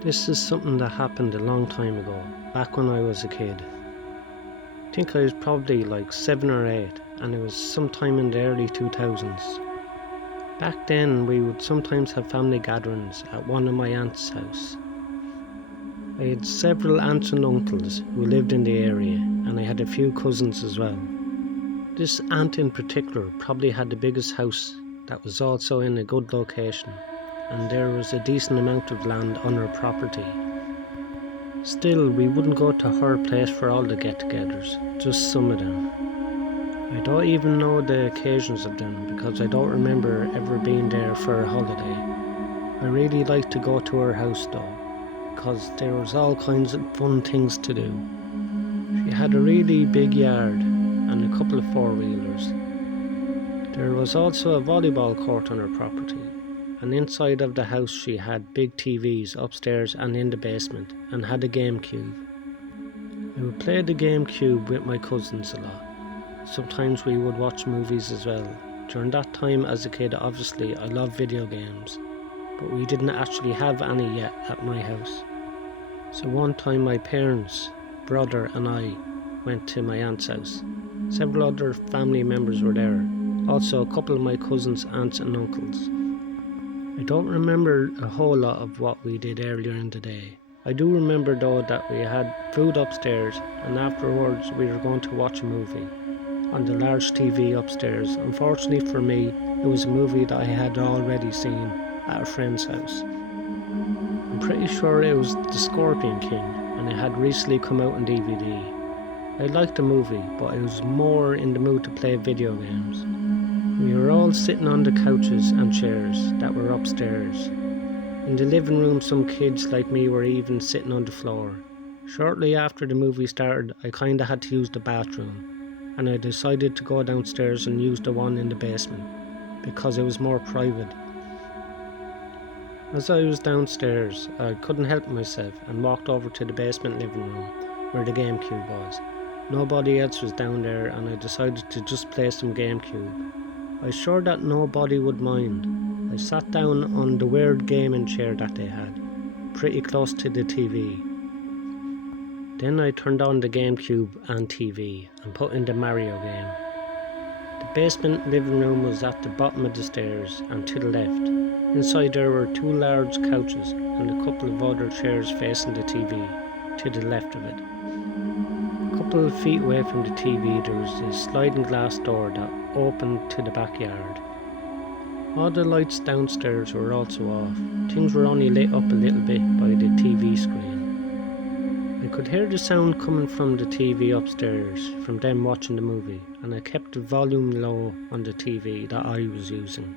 This is something that happened a long time ago, back when I was a kid. I think I was probably like 7 or 8, and it was sometime in the early 2000s. Back then we would sometimes have family gatherings at one of my aunt's house. I had several aunts and uncles who lived in the area, and I had a few cousins as well. This aunt in particular probably had the biggest house that was also in a good location, and there was a decent amount of land on her property. Still, we wouldn't go to her place for all the get-togethers, just some of them. I don't even know the occasions of them because I don't remember ever being there for a holiday. I really liked to go to her house though, because there was all kinds of fun things to do. She had a really big yard and a couple of four-wheelers. There was also a volleyball court on her property, and inside of the house she had big TVs upstairs and in the basement, and had a GameCube. I would play the GameCube with my cousins a lot. Sometimes we would watch movies as well. During that time as a kid, obviously I loved video games, but we didn't actually have any yet at my house. So one time my parents, brother and I went to my aunt's house. Several other family members were there, also a couple of my cousins, aunts and uncles. I don't remember a whole lot of what we did earlier in the day. I do remember though that we had food upstairs, and afterwards we were going to watch a movie on the large TV upstairs. Unfortunately for me, it was a movie that I had already seen at a friend's house. I'm pretty sure it was The Scorpion King, and it had recently come out on DVD. I liked the movie, but I was more in the mood to play video games. We were all sitting on the couches and chairs that were upstairs. In the living room, some kids like me were even sitting on the floor. Shortly after the movie started, I kinda had to use the bathroom, and I decided to go downstairs and use the one in the basement, because it was more private. As I was downstairs, I couldn't help myself and walked over to the basement living room, where the GameCube was. Nobody else was down there, and I decided to just play some GameCube. I was sure that nobody would mind. I sat down on the weird gaming chair that they had, pretty close to the TV. Then I turned on the GameCube and TV and put in the Mario game. The basement living room was at the bottom of the stairs and to the left. Inside there were two large couches and a couple of other chairs facing the TV to the left of it. A couple of feet away from the TV there was a sliding glass door that opened to the backyard. All the lights downstairs were also off. Things were only lit up a little bit by the TV screen. I could hear the sound coming from the TV upstairs from them watching the movie, and I kept the volume low on the TV that I was using.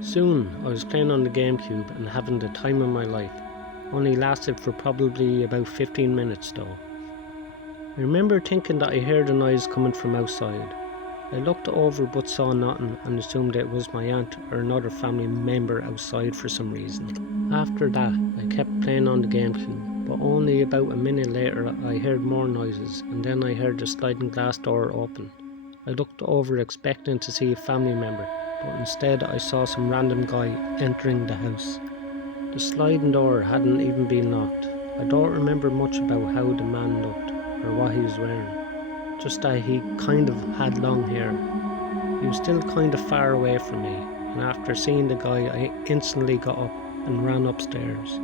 Soon I was playing on the GameCube and having the time of my life. Only lasted for probably about 15 minutes though. I remember thinking that I heard a noise coming from outside. I looked over but saw nothing and assumed it was my aunt or another family member outside for some reason. After that, I kept playing on the GameCube, but only about a minute later I heard more noises, and then I heard the sliding glass door open. I looked over expecting to see a family member, but instead I saw some random guy entering the house. The sliding door hadn't even been locked. I don't remember much about how the man looked or what he was wearing, just that he kind of had long hair. He was still kind of far away from me, and after seeing the guy I instantly got up and ran upstairs.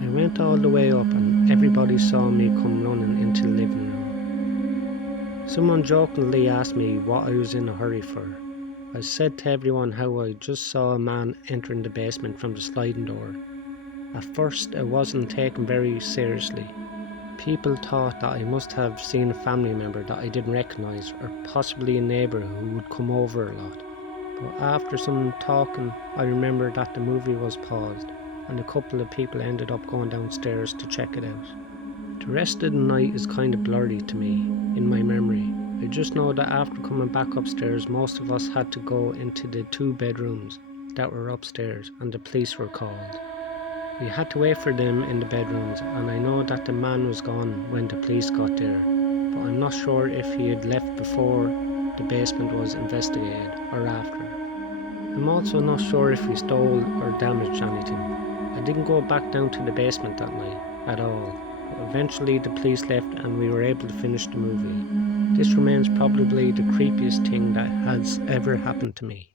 I went all the way up and everybody saw me come running into the living room. Someone jokingly asked me what I was in a hurry for. I said to everyone how I just saw a man entering the basement from the sliding door. At first it wasn't taken very seriously. People thought that I must have seen a family member that I didn't recognise, or possibly a neighbour who would come over a lot. But after some talking, I remembered that the movie was paused, and a couple of people ended up going downstairs to check it out. The rest of the night is kind of blurry to me, in my memory. I just know that after coming back upstairs, most of us had to go into the 2 bedrooms that were upstairs, and the police were called. We had to wait for them in the bedrooms, and I know that the man was gone when the police got there, but I'm not sure if he had left before the basement was investigated or after. I'm also not sure if he stole or damaged anything. I didn't go back down to the basement that night at all. But eventually the police left and we were able to finish the movie. This remains probably the creepiest thing that has ever happened to me.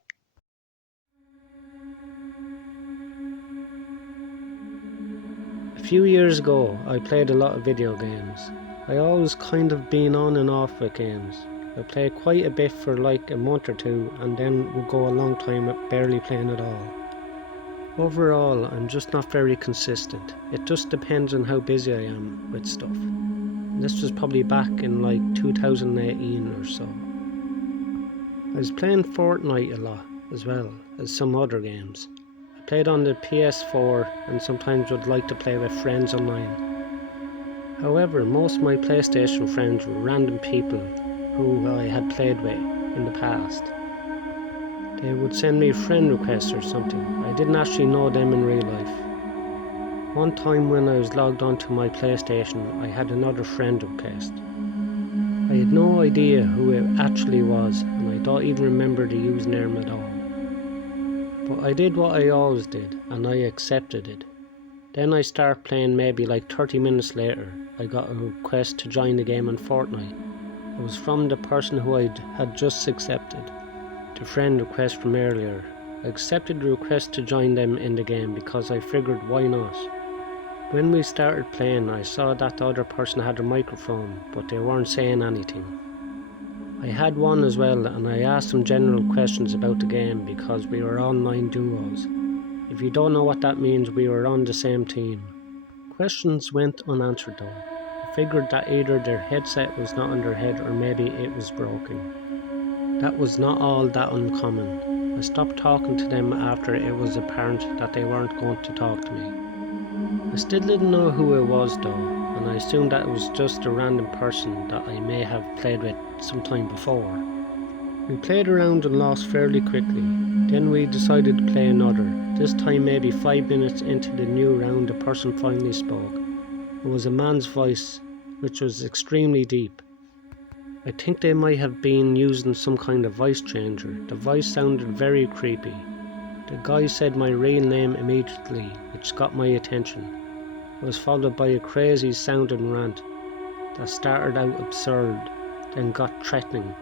A few years ago, I played a lot of video games. I always kind of been on and off with games. I play quite a bit for like a month or two and then would go a long time with barely playing at all. Overall, I'm just not very consistent. It just depends on how busy I am with stuff. This was probably back in like 2018 or so. I was playing Fortnite a lot as well as some other games. I played on the PS4 and sometimes would like to play with friends online. However, most of my PlayStation friends were random people who I had played with in the past. They would send me friend requests or something. I didn't actually know them in real life. One time when I was logged onto my PlayStation, I had another friend request. I had no idea who it actually was and I don't even remember the username at all. But I did what I always did and I accepted it. Then I started playing. Maybe like 30 minutes later, I got a request to join the game on Fortnite. It was from the person who I had just accepted the friend request from earlier. I accepted the request to join them in the game because I figured why not. When we started playing, I saw that the other person had a microphone, but they weren't saying anything. I had one as well and I asked them general questions about the game because we were online duos. If you don't know what that means, we were on the same team. Questions went unanswered though. I figured that either their headset was not on their head or maybe it was broken. That was not all that uncommon. I stopped talking to them after it was apparent that they weren't going to talk to me. I still didn't know who it was though, and I assumed that it was just a random person that I may have played with sometime before. We played around and lost fairly quickly. Then we decided to play another. This time maybe 5 minutes into the new round the person finally spoke. It was a man's voice, which was extremely deep. I think they might have been using some kind of voice changer. The voice sounded very creepy. The guy said my real name immediately, which got my attention. It was followed by a crazy sounding rant that started out absurd, then got threatening.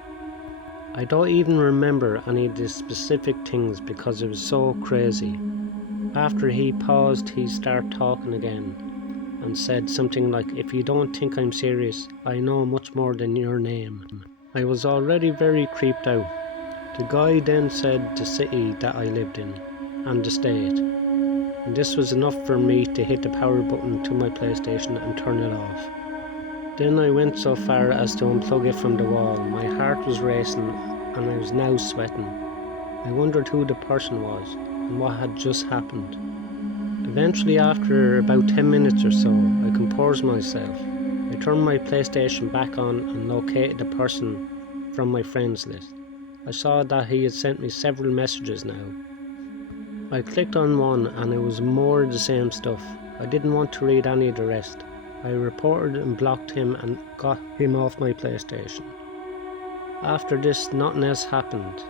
I don't even remember any of the specific things because it was so crazy. After he paused, he started talking again and said something like, "If you don't think I'm serious, I know much more than your name." I was already very creeped out. The guy then said the city that I lived in and the state, and this was enough for me to hit the power button to my PlayStation and turn it off. Then I went so far as to unplug it from the wall. My heart was racing and I was now sweating. I wondered who the person was and what had just happened. Eventually, after about 10 minutes or so, I composed myself. I turned my PlayStation back on and located the person from my friends list. I saw that he had sent me several messages now. I clicked on one and it was more of the same stuff. I didn't want to read any of the rest. I reported and blocked him and got him off my PlayStation. After this, nothing else happened.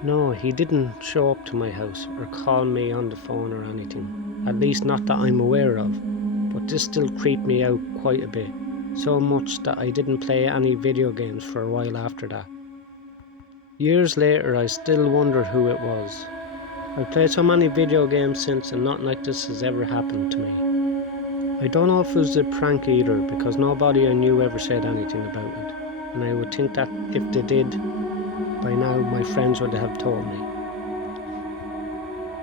No, he didn't show up to my house or call me on the phone or anything. At least not that I'm aware of. But this still creeped me out quite a bit. So much that I didn't play any video games for a while after that. Years later, I still wonder who it was. I've played so many video games since and nothing like this has ever happened to me. I don't know if it was a prank either because nobody I knew ever said anything about it. And I would think that if they did, by now my friends would have told me.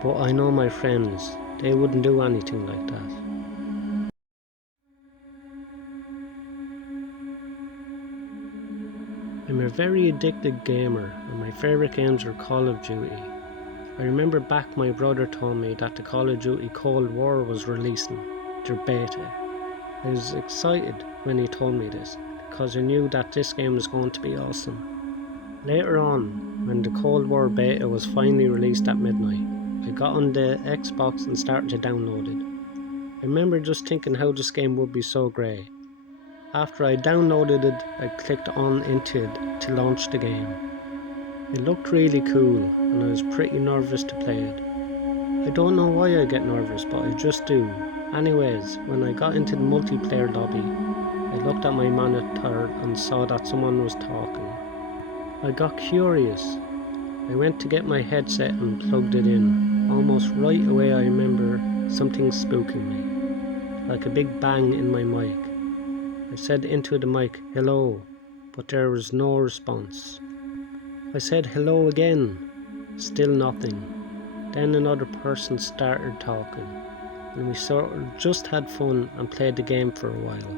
But I know my friends, they wouldn't do anything like that. I'm a very addicted gamer and my favourite games are Call of Duty. I remember back my brother told me that the Call of Duty Cold War was releasing their beta. I was excited when he told me this because I knew that this game was going to be awesome. Later on, when the Cold War beta was finally released at midnight, I got on the Xbox and started to download it. I remember just thinking how this game would be so great. After I downloaded it, I clicked on into it to launch the game. It looked really cool and I was pretty nervous to play it. I don't know why I get nervous, but I just do. Anyways, when I got into the multiplayer lobby, I looked at my monitor and saw that someone was talking. I got curious. I went to get my headset and plugged it in. Almost right away I remember something spooking me, like a big bang in my mic. I said into the mic, "Hello," but there was no response. I said hello again, still nothing. Then another person started talking, and we sort of just had fun and played the game for a while.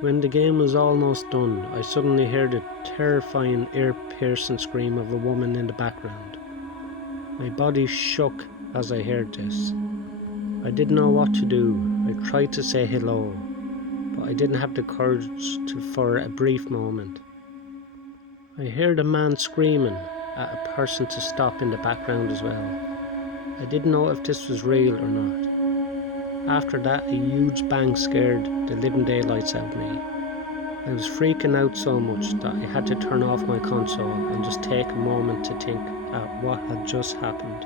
When the game was almost done, I suddenly heard the terrifying, ear-piercing scream of a woman in the background. My body shook as I heard this. I didn't know what to do. I tried to say hello, but I didn't have the courage for a brief moment. I heard a man screaming at a person to stop in the background as well. I didn't know if this was real or not. After that, a huge bang scared the living daylights out of me. I was freaking out so much that I had to turn off my console and just take a moment to think at what had just happened.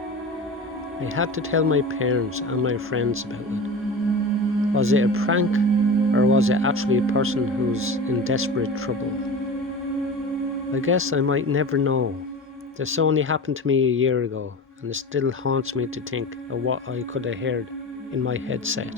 I had to tell my parents and my friends about it. Was it a prank, or was it actually a person who was in desperate trouble? I guess I might never know. This only happened to me a year ago, and it still haunts me to think of what I could have heard in my headset.